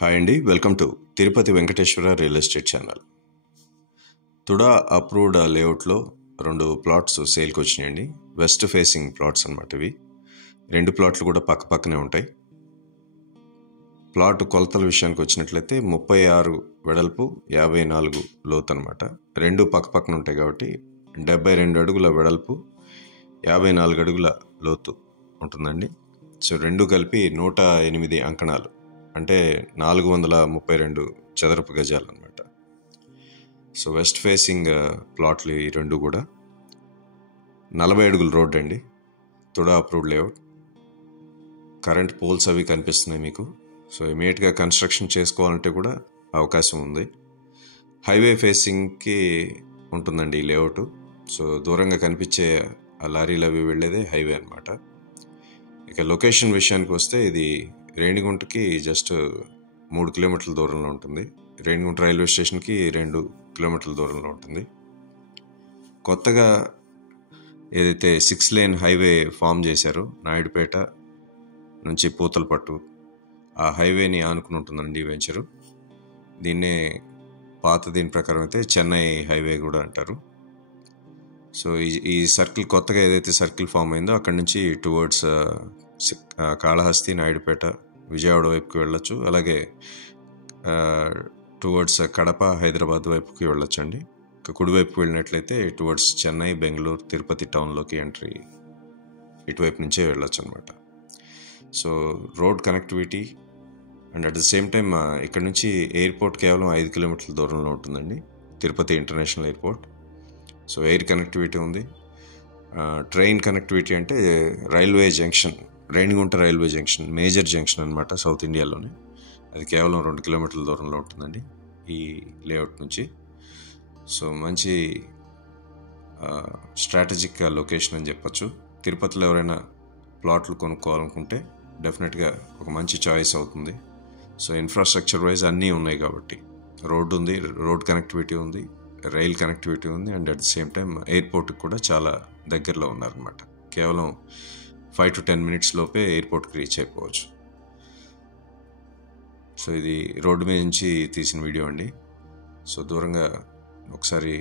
Hi అండి, welcome to Tirupati Venkateswara real estate channel. TUDA approved లేఅవుట్లో 2 plots సేల్కి వచ్చినాయండి. వెస్ట్ ఫేసింగ్ ప్లాట్స్ అన్నమాట ఇవి. 2 ప్లాట్లు కూడా పక్క పక్కనే ఉంటాయి. ప్లాట్ కొలతల విషయానికి వచ్చినట్లయితే 36 వెడల్పు, 54 లోతు అనమాట. 2 పక్క పక్కన ఉంటాయి కాబట్టి 72 అడుగుల వెడల్పు, 54 అడుగుల లోతు ఉంటుందండి. సో 2 కలిపి 108 అంకణాలు, అంటే 432 చదరపు గజాలు అనమాట. సో వెస్ట్ ఫేసింగ్ ప్లాట్లు ఈ 2 కూడా 40 అడుగుల రోడ్ అండి. TUDA approved layout. Current poles అవి కనిపిస్తున్నాయి మీకు. సో ఇమీడియట్గా కన్స్ట్రక్షన్ చేసుకోవాలంటే కూడా అవకాశం ఉంది. హైవే ఫేసింగ్కి ఉంటుందండి ఈ లేఅవుట్. సో దూరంగా కనిపించే ఆ లారీలు అవి వెళ్ళేదే హైవే అనమాట. ఇక లొకేషన్ విషయానికి వస్తే ఇది రేణిగుంటకి జస్ట్ 3 కిలోమీటర్ల దూరంలో ఉంటుంది. రేణిగుంట రైల్వే స్టేషన్కి 2 కిలోమీటర్ల దూరంలో ఉంటుంది. కొత్తగా ఏదైతే 6 లేన్ హైవే ఫామ్ చేశారో నాయుడుపేట నుంచి పూతలపట్టు, ఆ హైవేని ఆనుకుని ఉంటుందండి ఈ వెంచరు. దీని ప్రకారం అయితే చెన్నై హైవే కూడా అంటారు. సో ఈ సర్కిల్ కొత్తగా ఏదైతే సర్కిల్ ఫామ్ అయిందో అక్కడి నుంచి టువర్డ్స్ కాళహస్తి, నాయుడుపేట, విజయవాడ వైపుకి వెళ్ళొచ్చు. అలాగే టువర్డ్స్ కడప, హైదరాబాద్ వైపుకి వెళ్ళొచ్చు అండి. కుడివైపుకి వెళ్ళినట్లయితే టువర్డ్స్ చెన్నై, బెంగళూరు, తిరుపతి టౌన్లోకి ఎంట్రీ ఇటువైపు నుంచే వెళ్ళొచ్చు అనమాట. So road connectivity and at the same time ఇక్కడ నుంచి ఎయిర్పోర్ట్ కేవలం 5 కిలోమీటర్ల దూరంలో ఉంటుందండి, Tirupati international airport. So air connectivity ఉంది. ట్రైన్ కనెక్టివిటీ అంటే railway junction, Renigunta railway junction major junction అనమాట సౌత్ ఇండియాలోనే. అది కేవలం 2 కిలోమీటర్ల దూరంలో ఉంటుందండి ఈ లేఅవుట్ నుంచి. సో మంచి స్ట్రాటజిక్ లొకేషన్ అని చెప్పచ్చు. తిరుపతిలో ఎవరైనా ప్లాట్లు కొనుక్కోవాలనుకుంటే డెఫినెట్గా ఒక మంచి చాయిస్ అవుతుంది. సో ఇన్ఫ్రాస్ట్రక్చర్ వైజ్ అన్నీ ఉన్నాయి కాబట్టి, రోడ్డు ఉంది, రోడ్ కనెక్టివిటీ ఉంది, రైల్ కనెక్టివిటీ ఉంది, and at the same time ఎయిర్పోర్ట్కి కూడా చాలా దగ్గరలో ఉన్నారనమాట. కేవలం 5 to 10 minutes లోపే ఎయిర్పోర్ట్కి రీచ్ అయిపోవచ్చు. సో ఇది రోడ్డు మీద నుంచి తీసిన వీడియో అండి. సో దూరంగా ఒకసారి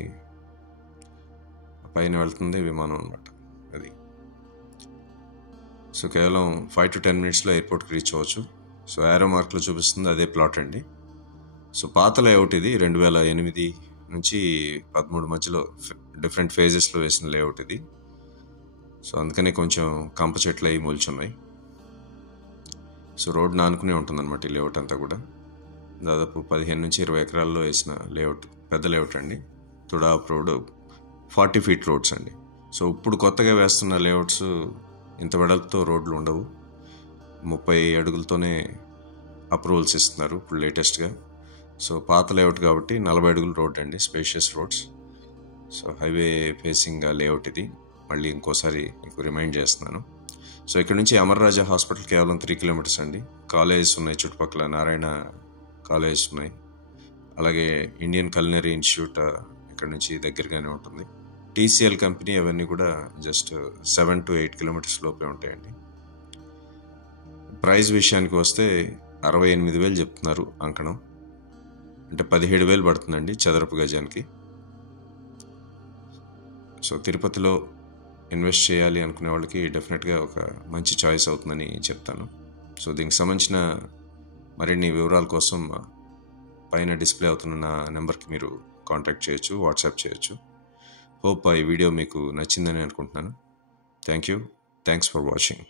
పైన వెళ్తుంది విమానం అనమాట అది. సో కేవలం 5 to 10 minutes ఎయిర్పోర్ట్కి రీచ్ అవ్వచ్చు. సో యారో మార్క్లో చూపిస్తుంది అదే ప్లాట్ అండి. సో పాత లేఅవుట్ ఇది 2008 నుంచి 13 మధ్యలో డిఫరెంట్ ఫేజెస్లో వేసిన లేఅవుట్ ఇది. సో అందుకనే కొంచెం కంప చెట్లు అవి మొలుచున్నాయి. సో రోడ్ నానుకునే ఉంటుందన్నమాట ఈ లేఅవుట్ అంతా కూడా. దాదాపు 15 నుంచి 20 ఎకరాల్లో వేసిన లేఅవుట్, పెద్ద లేఅవుట్ అండి. తుడా అప్రూవ్డ్ 40 feet రోడ్స్ అండి. సో ఇప్పుడు కొత్తగా వేస్తున్న లేఅవుట్స్ ఇంత వెడల్పుతో రోడ్లు ఉండవు, 30 అడుగులతోనే అప్రూవల్స్ ఇస్తున్నారు ఇప్పుడు లేటెస్ట్గా. సో పాత లేఅవుట్ కాబట్టి 40 అడుగుల రోడ్ అండి, spacious roads. So highway facing layout ఇది. మళ్ళీ ఇంకోసారి మీకు రిమైండ్ చేస్తున్నాను. సో ఇక్కడ నుంచి అమర్రాజా హాస్పిటల్ కేవలం 3 kilometers అండి. కాలేజెస్ ఉన్నాయి చుట్టుపక్కల, నారాయణ కాలేజెస్ ఉన్నాయి. అలాగే ఇండియన్ కల్నరీ ఇన్స్టిట్యూట్ ఇక్కడ నుంచి దగ్గరగానే ఉంటుంది. TCL కంపెనీ అవన్నీ కూడా జస్ట్ 7 to 8 kilometers లోపే ఉంటాయండి. ప్రైస్ విషయానికి వస్తే 68,000 చెప్తున్నారు అంకణం, అంటే 17,000 పడుతుందండి చదరపు గజానికి. సో తిరుపతిలో ఇన్వెస్ట్ చేయాలి అనుకునే వాళ్ళకి డెఫినెట్గా ఒక మంచి చాయిస్ అవుతుందని చెప్తాను. సో దీనికి సంబంధించిన మరిన్ని వివరాల కోసం పైన డిస్ప్లే అవుతున్న నా నెంబర్కి మీరు కాంటాక్ట్ చేయొచ్చు, వాట్సాప్ చేయొచ్చు. హోప్ ఈ వీడియో మీకు నచ్చిందని అనుకుంటున్నాను. Thanks for watching.